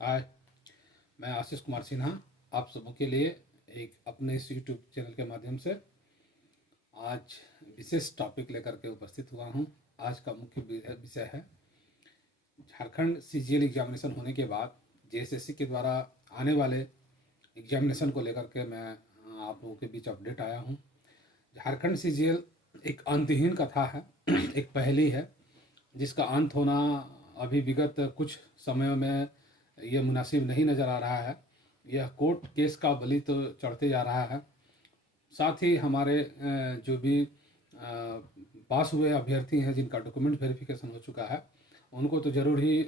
हाय, मैं आशीष कुमार सिन्हा आप सबों के लिए एक अपने इस यूट्यूब चैनल के माध्यम से आज विशेष टॉपिक लेकर के उपस्थित हुआ हूँ। आज का मुख्य विषय है झारखंड सीजीएल एग्जामिनेशन होने के बाद जेएसएससी के द्वारा आने वाले एग्जामिनेशन को लेकर के मैं आप लोगों के बीच अपडेट आया हूँ। झारखंड सीजीएल एक अंतहीन कथा है, एक पहेली है जिसका अंत होना अभी विगत कुछ समयों में यह मुनासिब नहीं नज़र आ रहा है। यह कोर्ट केस का बलि तो चढ़ते जा रहा है। साथ ही हमारे जो भी पास हुए अभ्यर्थी हैं जिनका डॉक्यूमेंट वेरिफिकेशन हो चुका है, उनको तो ज़रूर ही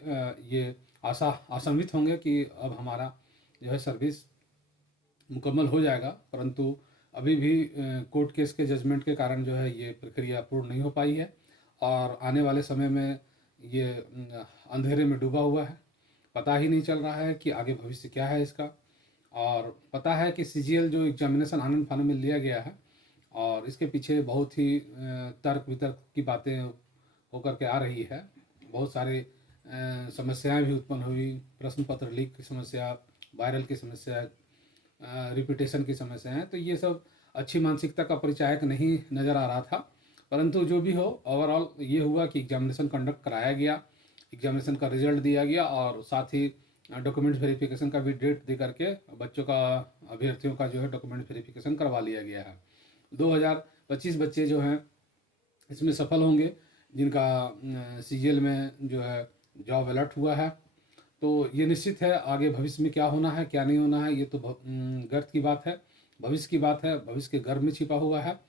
ये आशान्वित होंगे कि अब हमारा जो है सर्विस मुकम्मल हो जाएगा, परंतु अभी भी कोर्ट केस के जजमेंट के कारण जो है ये प्रक्रिया पूर्ण नहीं हो पाई है और आने वाले समय में ये अंधेरे में डूबा हुआ है। पता ही नहीं चल रहा है कि आगे भविष्य क्या है इसका। और पता है कि सीजीएल जो एग्जामिनेशन आनंद फानन में लिया गया है और इसके पीछे बहुत ही तर्क वितर्क की बातें होकर के आ रही है। बहुत सारे समस्याएं भी उत्पन्न हुई, प्रश्न पत्र लीक की समस्या, वायरल की समस्या, रिपीटेशन की समस्या है। तो ये सब अच्छी मानसिकता का परिचायक नहीं नज़र आ रहा था, परंतु जो भी हो ओवरऑल ये हुआ कि एग्जामिनेशन कंडक्ट कराया गया, एग्जामिनेशन का रिजल्ट दिया गया और साथ ही डॉक्यूमेंट वेरिफिकेशन का भी डेट दे करके बच्चों का, अभ्यर्थियों का जो है डॉक्यूमेंट वेरिफिकेशन करवा लिया गया है। 2025 बच्चे जो हैं इसमें सफल होंगे जिनका सीजीएल में जो है जॉब अलर्ट हुआ है। तो ये निश्चित है आगे भविष्य में क्या होना है क्या नहीं होना है ये तो गर्त की बात है, भविष्य की बात है, भविष्य के गर्भ में छिपा हुआ है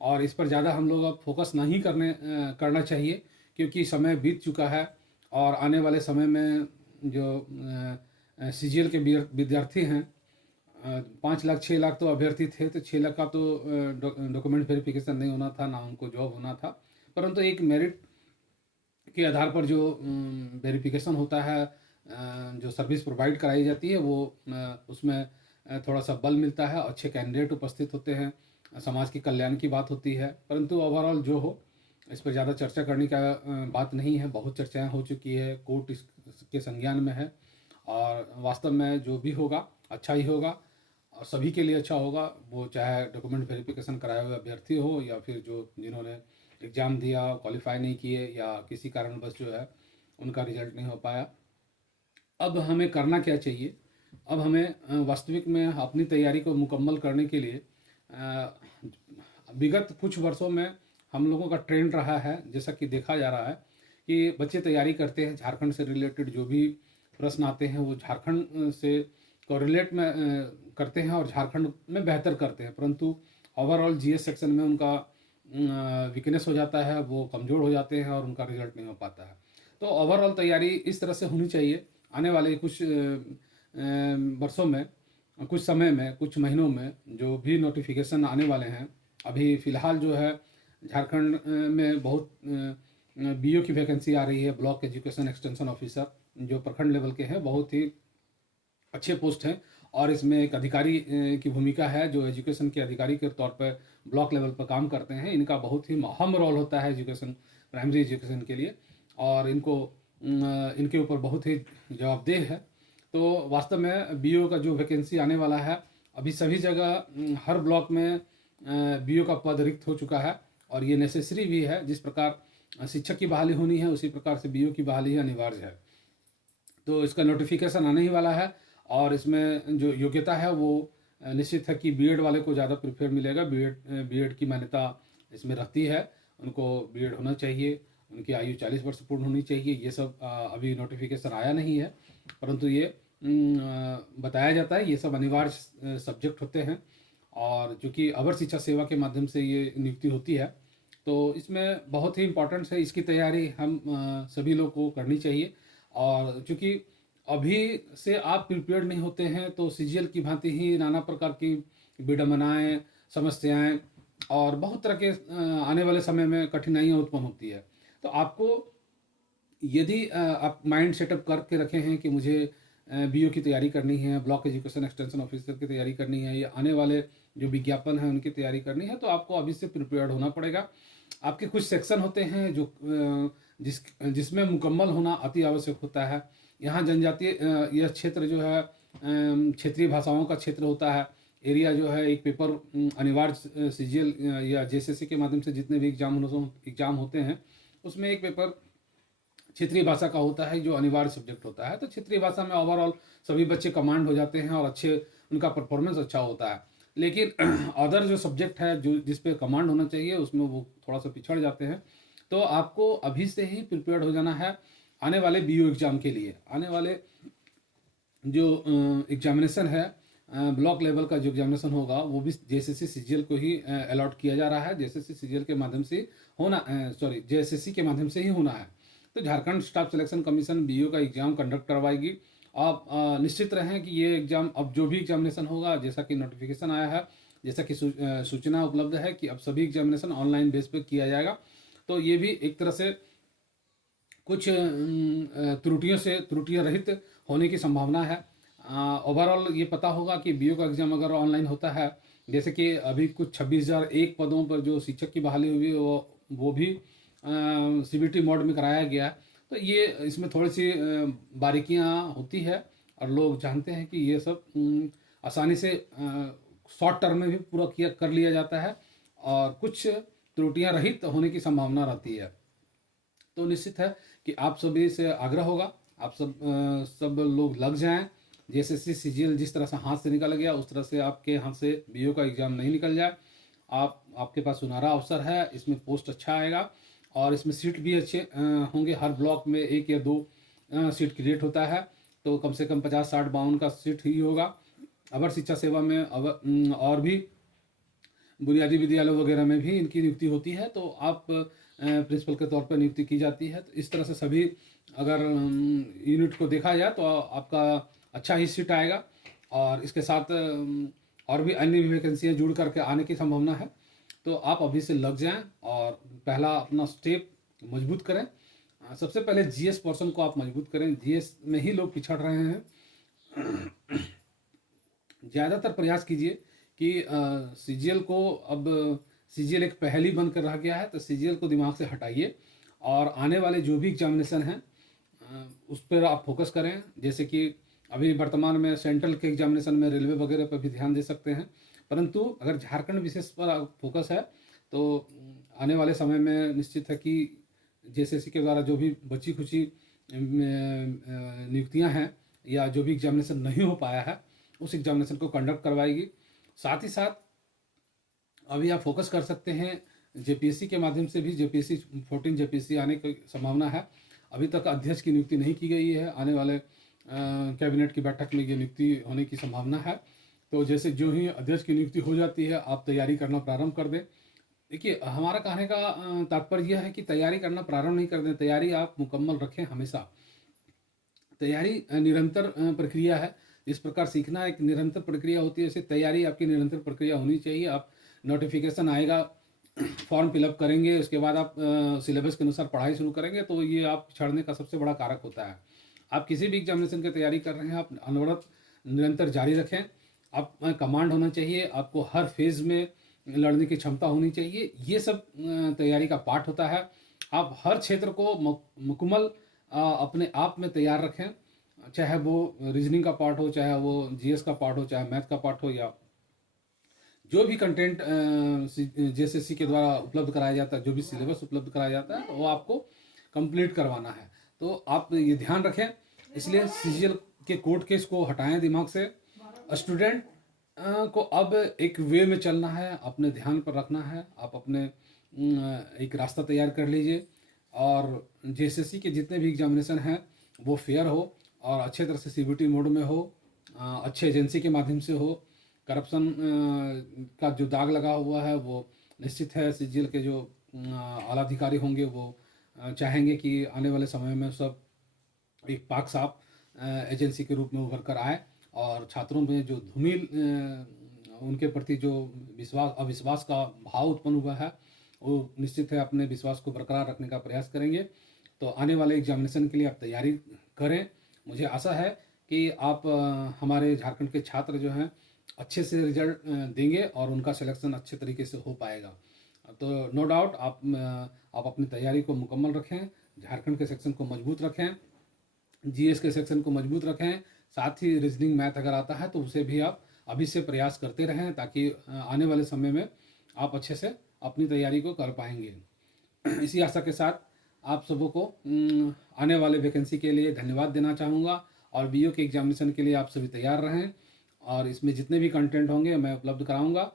और इस पर ज़्यादा हम लोग अब फोकस नहीं करना चाहिए, क्योंकि समय बीत चुका है और आने वाले समय में जो सीजीएल के विद्यार्थी हैं 5 लाख 6 लाख तो अभ्यर्थी थे, तो 6 लाख का तो डॉक्यूमेंट वेरिफिकेशन नहीं होना था, ना उनको जॉब होना था। परंतु एक मेरिट के आधार पर जो वेरिफिकेशन होता है, जो सर्विस प्रोवाइड कराई जाती है वो उसमें थोड़ा सा बल मिलता है, अच्छे कैंडिडेट उपस्थित होते हैं, समाज की कल्याण की बात होती है। परंतु ओवरऑल जो हो इस पर ज़्यादा चर्चा करने का बात नहीं है, बहुत चर्चाएं हो चुकी है, कोर्ट इसके संज्ञान में है और वास्तव में जो भी होगा अच्छा ही होगा और सभी के लिए अच्छा होगा, वो चाहे डॉक्यूमेंट वेरिफिकेशन कराए हुए अभ्यर्थी हो या फिर जो जिन्होंने एग्ज़ाम दिया क्वालिफाई नहीं किए या किसी कारणवश जो है उनका रिजल्ट नहीं हो पाया। अब हमें करना क्या चाहिए? अब हमें वास्तविक में अपनी तैयारी को मुकम्मल करने के लिए विगत कुछ वर्षों में हम लोगों का ट्रेंड रहा है, जैसा कि देखा जा रहा है कि बच्चे तैयारी करते हैं, झारखंड से रिलेटेड जो भी प्रश्न आते हैं वो झारखंड से कोरिलेट में करते हैं और झारखंड में बेहतर करते हैं, परंतु ओवरऑल जीएस सेक्शन में उनका वीकनेस हो जाता है, वो कमज़ोर हो जाते हैं और उनका रिजल्ट नहीं हो पाता है। तो ओवरऑल तैयारी इस तरह से होनी चाहिए। आने वाले कुछ वर्षों में, कुछ समय में, कुछ महीनों में जो भी नोटिफिकेशन आने वाले हैं, अभी फ़िलहाल जो है झारखंड में बहुत बीओ की वैकेंसी आ रही है, ब्लॉक एजुकेशन एक्सटेंशन ऑफिसर, जो प्रखंड लेवल के हैं, बहुत ही अच्छे पोस्ट हैं और इसमें एक अधिकारी की भूमिका है जो एजुकेशन के अधिकारी के तौर पर ब्लॉक लेवल पर काम करते हैं। इनका बहुत ही अहम रोल होता है एजुकेशन, प्राइमरी एजुकेशन के लिए और इनके ऊपर बहुत ही जवाबदेह है। तो वास्तव में बीओ का जो वैकेंसी आने वाला है, अभी सभी जगह हर ब्लॉक में बीओ का पद रिक्त हो चुका है और ये नेसेसरी भी है। जिस प्रकार शिक्षक की बहाली होनी है उसी प्रकार से बीओ की बहाली अनिवार्य है। तो इसका नोटिफिकेशन आने ही वाला है और इसमें जो योग्यता है वो निश्चित है कि बीएड वाले को ज़्यादा प्रेफर मिलेगा। बीएड की मान्यता इसमें रहती है, उनको बीएड होना चाहिए, उनकी आयु 40 वर्ष पूर्ण होनी चाहिए। ये सब अभी नोटिफिकेशन आया नहीं है, परंतु ये बताया जाता है, ये सब अनिवार्य सब्जेक्ट होते हैं और जो कि अवर शिक्षा सेवा के माध्यम से ये नियुक्ति होती है। तो इसमें बहुत ही इम्पोर्टेंट है, इसकी तैयारी हम सभी लोग को करनी चाहिए और चूँकि अभी से आप प्रिपेयर्ड नहीं होते हैं तो सीजीएल की भांति ही नाना प्रकार की विडंबनाएं, समस्याएं और बहुत तरह के आने वाले समय में कठिनाइयां उत्पन्न होती है। तो आपको यदि आप माइंड सेटअप करके रखे हैं कि मुझे बीओ की तैयारी करनी है, ब्लॉक एजुकेशन एक्सटेंशन ऑफिसर की तैयारी करनी है या आने वाले जो विज्ञापन है उनकी तैयारी करनी है, तो आपको अभी से प्रिपेयर्ड होना पड़ेगा। आपके कुछ सेक्शन होते हैं जो जिसमें मुकम्मल होना अति आवश्यक होता है, यहाँ जनजातीय यह क्षेत्र जो है क्षेत्रीय भाषाओं का क्षेत्र होता है। एरिया जो है एक पेपर अनिवार्य सीजीएल या जेएसएससी के माध्यम से जितने भी एग्जाम होते हैं उसमें एक पेपर क्षेत्रीय भाषा का होता है जो अनिवार्य सब्जेक्ट होता है। तो क्षेत्रीय भाषा में ओवरऑल सभी बच्चे कमांड हो जाते हैं और अच्छे उनका परफॉर्मेंस अच्छा होता है। लेकिन अदर जो सब्जेक्ट है जो जिस पे कमांड होना चाहिए उसमें वो थोड़ा सा पिछड़ जाते हैं। तो आपको अभी से ही प्रिपेयर्ड हो जाना है आने वाले बीओ एग्ज़ाम के लिए। आने वाले जो एग्जामिनेशन है ब्लॉक लेवल का जो एग्जामिनेशन होगा वो भी जेएसएससी सीजीएल को ही अलॉट किया जा रहा है। जेएसएससी सीजीएल के माध्यम से होना जेएसएससी के माध्यम से ही होना है। तो Jharkhand staff selection commission BO का एग्ज़ाम कंडक्ट करवाएगी। आप निश्चित रहें कि ये एग्ज़ाम अब जो भी एग्जामिनेशन होगा जैसा कि नोटिफिकेशन आया है, जैसा कि सूचना उपलब्ध है कि अब सभी एग्जामिनेशन ऑनलाइन बेस पर किया जाएगा। तो ये भी एक तरह से कुछ त्रुटियां रहित होने की संभावना है। ओवरऑल ये पता होगा कि बीओ का एग्ज़ाम अगर ऑनलाइन होता है, जैसे कि अभी कुछ 26,001 पदों पर जो शिक्षक की बहाली हुई वो भी सीबीटी मोड में कराया गया है। तो ये इसमें थोड़ी सी बारीकियां होती है और लोग जानते हैं कि ये सब आसानी से शॉर्ट टर्म में भी पूरा कर लिया जाता है और कुछ त्रुटियां रहित होने की संभावना रहती है। तो निश्चित है कि आप सभी से आग्रह होगा आप सब लोग लग जाएं। जेएसएससी सीजीएल जिस तरह से हाथ से निकल गया उस तरह से आपके हाथ से बीओ का एग्ज़ाम नहीं निकल जाए। आपके पास सुनहरा अवसर है, इसमें पोस्ट अच्छा आएगा और इसमें सीट भी अच्छे होंगे। हर ब्लॉक में 1 या 2 सीट क्रिएट होता है। तो कम से कम 50, 60, 52 का सीट ही होगा। अवर शिक्षा सेवा में और भी बुनियादी विद्यालय वगैरह में भी इनकी नियुक्ति होती है। तो आप प्रिंसिपल के तौर पर नियुक्ति की जाती है। तो इस तरह से सभी अगर यूनिट को देखा जाए तो आपका अच्छा ही सीट आएगा और इसके साथ और भी अन्य वैकेंसियाँ जुड़ करके आने की संभावना है। तो आप अभी से लग जाएं और पहला अपना स्टेप मजबूत करें। सबसे पहले जीएस पोर्शन को आप मजबूत करें। जीएस में ही लोग पिछड़ रहे हैं। ज़्यादातर प्रयास कीजिए कि सीजीएल को अब सीजीएल एक पहेली बनकर रह गया है। तो सीजीएल को दिमाग से हटाइए और आने वाले जो भी एग्जामिनेशन हैं उस पर आप फोकस करें। जैसे कि अभी वर्तमान में सेंट्रल के एग्जामिनेशन में रेलवे वगैरह पर भी ध्यान दे सकते हैं, परंतु अगर झारखंड विशेष पर फोकस है तो आने वाले समय में निश्चित है कि जेएसएससी के द्वारा जो भी बची खुची नियुक्तियां हैं या जो भी एग्जामिनेशन नहीं हो पाया है उस एग्जामिनेशन को कंडक्ट करवाएगी। साथ ही साथ अभी आप फोकस कर सकते हैं जेपीएससी के माध्यम से भी। जेपीएससी 14 जेपीएससी आने की संभावना है। अभी तक अध्यक्ष की नियुक्ति नहीं की गई है। आने वाले कैबिनेट की बैठक में ये नियुक्ति होने की संभावना है। तो जैसे जो ही अध्यक्ष की नियुक्ति हो जाती है आप तैयारी करना प्रारंभ कर दें। देखिए हमारा कहने का तात्पर्य यह है कि तैयारी करना प्रारंभ नहीं कर दें, तैयारी आप मुकम्मल रखें। हमेशा तैयारी निरंतर प्रक्रिया है। इस प्रकार सीखना एक निरंतर प्रक्रिया होती है, ऐसे तैयारी आपकी निरंतर प्रक्रिया होनी चाहिए। आप नोटिफिकेशन आएगा, फॉर्म फिलअप करेंगे, उसके बाद आप सिलेबस के अनुसार पढ़ाई शुरू करेंगे तो ये आप पिछड़ने का सबसे बड़ा कारक होता है। आप किसी भी एग्जामिनेशन की तैयारी कर रहे हैं आप अनवरत निरंतर जारी रखें। आप कमांड होना चाहिए, आपको हर फेज़ में लड़ने की क्षमता होनी चाहिए। ये सब तैयारी का पार्ट होता है। आप हर क्षेत्र को मुकम्मल अपने आप में तैयार रखें, चाहे वो रीजनिंग का पार्ट हो, चाहे वो जीएस का पार्ट हो, चाहे मैथ का पार्ट हो, या जो भी कंटेंट जेएसएससी के द्वारा उपलब्ध कराया जाता है, जो भी सिलेबस उपलब्ध कराया जाता है वो आपको कंप्लीट करवाना है। तो आप ये ध्यान रखें। इसलिए सीजीएल के कोर्ट केस को हटाएं दिमाग से। स्टूडेंट को अब एक वे में चलना है, अपने ध्यान पर रखना है। आप अपने एक रास्ता तैयार कर लीजिए और जेएसएससी के जितने भी एग्जामिनेशन हैं वो फेयर हो और अच्छे तरह से सीबीटी मोड में हो, अच्छे एजेंसी के माध्यम से हो। करप्शन का जो दाग लगा हुआ है वो निश्चित है सीजीएल के जो आला अधिकारी होंगे वो चाहेंगे कि आने वाले समय में सब एक पाक साफ एजेंसी के रूप में उभर कर आए और छात्रों में जो धूमिल उनके प्रति जो अविश्वास का भाव उत्पन्न हुआ है वो निश्चित है अपने विश्वास को बरकरार रखने का प्रयास करेंगे। तो आने वाले एग्जामिनेशन के लिए आप तैयारी करें। मुझे आशा है कि आप हमारे झारखंड के छात्र जो हैं अच्छे से रिजल्ट देंगे और उनका सिलेक्शन अच्छे तरीके से हो पाएगा। तो नो डाउट आप अपनी तैयारी को मुकम्मल रखें, झारखंड के सेक्शन को मजबूत रखें जीएस के सेक्शन को मजबूत रखें। साथ ही रीजनिंग मैथ अगर आता है तो उसे भी आप अभी से प्रयास करते रहें, ताकि आने वाले समय में आप अच्छे से अपनी तैयारी को कर पाएंगे। इसी आशा के साथ आप सबों को आने वाले वैकेंसी के लिए धन्यवाद देना चाहूँगा, और बीओ के एग्जामिनेशन के लिए आप सभी तैयार रहें, और इसमें जितने भी कंटेंट होंगे मैं उपलब्ध कराऊँगा।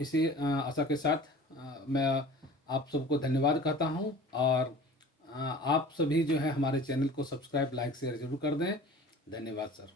इसी आशा के साथ मैं आप सबको धन्यवाद कहता हूँ, और आप सभी जो है हमारे चैनल को सब्सक्राइब, लाइक, शेयर जरूर कर दें। धन्यवाद सर।